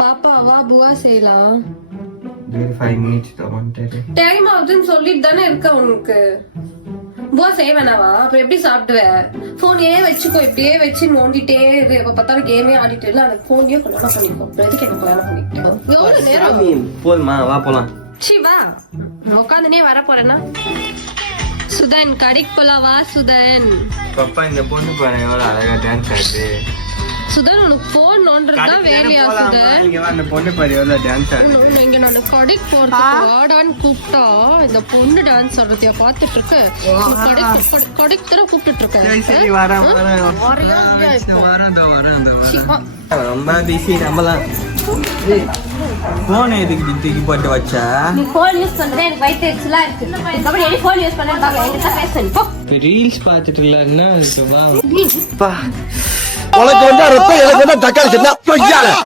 பாப்பா வா புவா செய்யலாம். 5 minutes தான் வந்துட்டாரு. டைம் ஆகுதுன்னு சொல்லிட்டு தானே இருக்க உனக்கு. புவா செய்ய வேணாவா? அப்புறம் எப்படி சாப்பிடுவ? போனையே வச்சுக்கோ, இப்படியே வச்சு நோண்டிட்டே இரு. எப்ப பார்த்தாலும் கேமே ஆடிட்டு இல்ல, அந்த போனையே கல்யாணம் பண்ணிக்கோ. அப்புறம் எதுக்கு எனக்கு கல்யாணம் பண்ணிக்கிட்டோம்? எவ்வளவு நேரம்? போதுமா, வா போலாம். சி வா, உட்காந்துனே வர போறேன்னா. சுதன் கடைக்கு போலாம் வா சுதன். பாப்பா இந்த பொண்ணு பாரு எவ்வளவு அழகா டான்ஸ் ஆடுது. சுதன் உனக்கு போன் நோன்றதுதான் வேலையா சுதன்? இங்க வா, அந்த பொண்ணு பாரு எவ்வளவு டான்ஸ் ஆடுது. இங்க நான் கடைக்கு போறதுக்கு வாடான்னு கூப்பிட்டா இந்த பொண்ணு டான்ஸ் ஆடுறதையா பாத்துட்டு இருக்கு. கடைக்கு தானே கூப்பிட்டு இருக்கேன். சரி வரேன் ரொம்ப பிஸி நம்மலாம். போன் எதுக்கு தூக்கி போட்டு வச்சா? நீ போன் யூஸ் பண்றதே எனக்கு வயித்து எரிச்சலா இருக்கு. அதுக்கப்புறம் நீ போன் யூஸ் பண்ணேன்னு பாக்கல, என்கிட்ட பேசணும் போ. ரீல்ஸ் பாத்துட்டு இல்லன்னா உனக்கு ரத்தம் எனக்கு தக்காளி